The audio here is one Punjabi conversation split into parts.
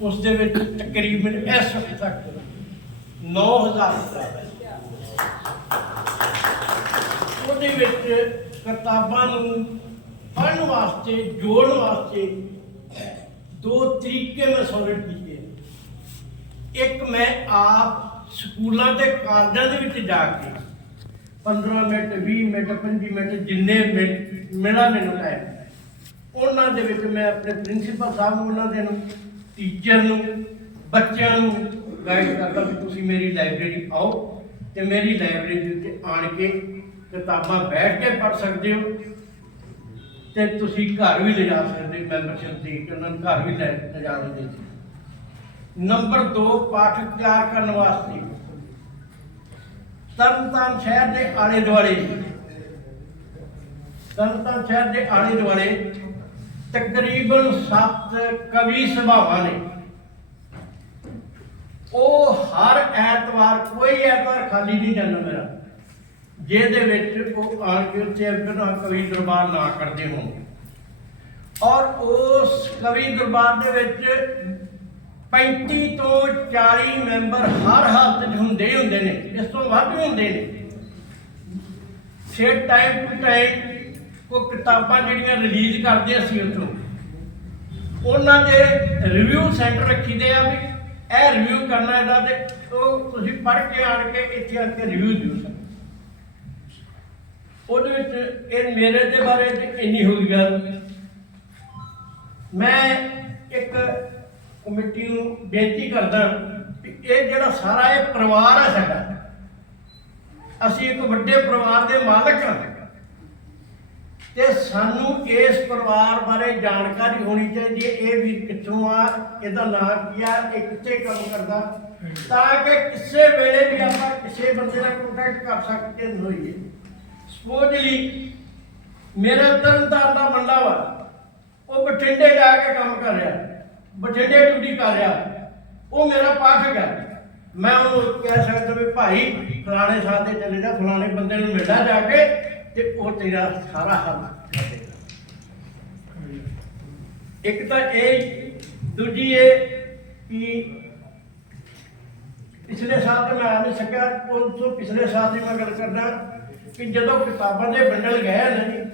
ਉਸ ਦੇ ਵਿੱਚ ਤਕਰੀਬਨ ਇਸ ਵਕਤ ਤੱਕ 9000 ਕਿਤਾਬਾਂ ਉਹਦੇ ਵਿੱਚ ਕਿਤਾਬਾਂ ਨੂੰ ਪੜ੍ਹਨ ਵਾਸਤੇ, ਜੋੜਨ ਵਾਸਤੇ ਦੋ ਤਰੀਕੇ ਮੈਂ ਸੋਲਿਡ ਕੀਤੇ। ਇੱਕ ਮੈਂ ਆਪ ਸਕੂਲਾਂ ਤੇ ਕਾਲਜਾਂ ਦੇ ਵਿੱਚ ਜਾ ਕੇ 15 ਮਿੰਟ 20 ਮਿੰਟ 25 ਮਿੰਟ ਜਿੰਨੇ ਮਿੰਟ ਮੇਰਾ ਮੈਨੂੰ ਟਾਈਮ ਉਹਨਾਂ ਦੇ ਵਿੱਚ ਮੈਂ ਆਪਣੇ ਪ੍ਰਿੰਸੀਪਲ ਸਾਹਿਬ ਨੂੰ, ਉਹਨਾਂ ਦੇ ਨੂੰ ਟੀਚਰ ਨੂੰ, ਬੱਚਿਆਂ ਨੂੰ ਗਾਈਡ ਕਰਦਾ ਵੀ ਤੁਸੀਂ ਮੇਰੀ ਲਾਇਬ੍ਰੇਰੀ ਆਓ ਤੇ ਮੇਰੀ ਲਾਇਬ੍ਰੇਰੀ ਉੱਤੇ ਆਣ ਕੇ ਕਿਤਾਬਾਂ ਬੈਠ ਕੇ ਪੜ੍ਹ ਸਕਦੇ ਹੋ ਤੇ ਤੁਸੀਂ ਘਰ ਵੀ ਲਿਜਾ ਸਕਦੇ ਮੈਂਬਰਸ਼ਿਪ ਦੇ ਕੇ, ਉਹਨਾਂ ਨੂੰ ਘਰ ਵੀ ਲੈ ਲਿਜਾ ਦਿੰਦੇ ਜੀ ਨੰਬਰ 2 ਪਾਠਕ ਤਿਆਰ ਕਰਨ ਵਾਸਤੇ। ਤਰਨਤਾਰਨ ਸ਼ਹਿਰ ਦੇ ਆਲੇ ਦੁਆਲੇ ਤਰਨਤਾਰਨ ਸ਼ਹਿਰ ਦੇ ਆਲੇ ਦੁਆਲੇ ਤਕਰੀਬਨ 7 ਕਵੀ ਸਭਾਵਾਂ ਨੇ। ਉਹ ਹਰ ਐਤਵਾਰ, ਕੋਈ ਐਤਵਾਰ ਖਾਲੀ ਨਹੀਂ ਜਾਂਦਾ ਮੇਰਾ, ਜਿਹਦੇ ਵਿੱਚ ਉਹ ਆਣ ਕੇ ਉੱਥੇ ਆਪਣਾ ਕਵੀ ਦਰਬਾਰ ਨਾ ਕਰਦੇ ਹੋਣ ਔਰ ਉਸ ਕਵੀ ਦਰਬਾਰ ਦੇ ਵਿੱਚ 35 ਤੋਂ 40 ਮੈਂਬਰ ਹਰ ਹਾਲਤ 'ਚ ਹੁੰਦੇ ਹੀ ਹੁੰਦੇ ਨੇ, ਇਸ ਤੋਂ ਵੱਧ ਵੀ ਹੁੰਦੇ ਨੇ। ਫਿਰ ਟਾਈਮ ਟੂ ਟਾਈਮ ਉਹ ਕਿਤਾਬਾਂ ਜਿਹੜੀਆਂ ਰਿਲੀਜ਼ ਕਰਦੇ ਅਸੀਂ ਉੱਥੋਂ। ਉਹਨਾਂ ਦੇ ਰਿਵਿਊ ਸੈਂਟਰ ਰੱਖੀਦੇ ਆ ਵੀ, ਇਹ ਰਿਵਿਊ ਕਰਨਾ ਇਹਦਾ ਤੇ ਉਹ ਤੁਸੀਂ ਪੜ੍ਹ ਕੇ ਆਣ ਕੇ ਇੱਥੇ ਆ ਕੇ ਰਿਵਿਊ ਦਿਓ ਸਕਦੇ ਉਹਦੇ ਵਿੱਚ ਇਹ ਮੇਰੇ ਦੇ ਬਾਰੇ ਇੰਨੀ ਹੋਈ ਗੱਲ। ਮੈਂ ਇੱਕ ਕਮੇਟੀ ਨੂੰ ਬੇਨਤੀ ਕਰਦਾ ਵੀ ਇਹ ਜਿਹੜਾ ਸਾਰਾ ਇਹ ਪਰਿਵਾਰ ਹੈ ਸਾਡਾ, ਅਸੀਂ ਇੱਕ ਵੱਡੇ ਪਰਿਵਾਰ ਦੇ ਮਾਲਕ ਹਾਂ। ਤੇ ਸਾਨੂੰ ਇਸ ਪਰਿਵਾਰ ਬਾਰੇ ਜਾਣਕਾਰੀ ਹੋਣੀ ਚਾਹੀਦੀ ਹੈ। ਇਹ ਵੀ ਕਿੱਥੋਂ ਆ, ਇਹਦਾ ਨਾਮ ਕੀ ਆ, ਇਹ ਕਿੱਥੇ ਕੰਮ ਕਰਦਾ? ਤਾਂ ਕਿ ਕਿਸੇ ਵੇਲੇ ਵੀ ਆਪਾਂ ਕਿਸੇ ਬੰਦੇ ਨਾਲ ਕੰਟੈਕਟ ਕਰ ਸਕਦੇ ਹੋਈਏ। ਸਪੋਜ਼ਲੀ ਮੇਰਾ ਤਰਨਤਾਰਨ ਦਾ ਬੰਦਾ ਵਾ, ਉਹ ਬਠਿੰਡੇ ਜਾ ਕੇ ਕੰਮ ਕਰ ਰਿਹਾ, ਬਠਿੰਡੇ ਡਿਊਟੀ ਕਰ ਰਿਹਾ। ਉਹ ਮੇਰਾ ਪਾਠਕ ਹੈ। ਮੈਂ ਉਹਨੂੰ ਕਹਿ ਸਕਦਾ ਵੀ ਭਾਈ, ਫਲਾਣੇ ਸਾਹ ਤੇ ਚਲੇ ਜਾ, ਫਲਾਣੇ ਬੰਦੇ ਨੂੰ ਮਿਲਦਾ ਜਾ ਕੇ ਤੇ ਉਹ ਤੇਰਾ ਸਾਰਾ ਹੱਲ ਕਰ ਦੇਗਾ ਇੱਕ ਤਾਂ ਇਹ, ਦੂਜੀ ਇਹ ਕਿ ਪਿਛਲੇ ਸਾਲ ਤੇ ਮੈਂ ਆ ਨਹੀਂ ਸਕਿਆ ਉਸ ਤੋਂ ਪਿਛਲੇ ਸਾਲ ਦੀ ਮੈਂ ਗੱਲ ਕਰਦਾ ਕਿ ਜਦੋਂ ਕਿਤਾਬਾਂ ਦੇ ਬੰਡਲ ਗਏ ਨਾ,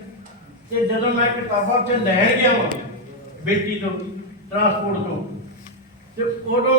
ਤੇ ਜਦੋਂ ਮੈਂ ਕਿਤਾਬਾਂ ਉੱਥੇ ਲੈਣ ਗਿਆ ਵਾਂ ਬੇਟੀ ਤੋਂ ਟਰਾਂਸਪੋਰਟ ਤੋਂ, ਤੇ ਉਦੋਂ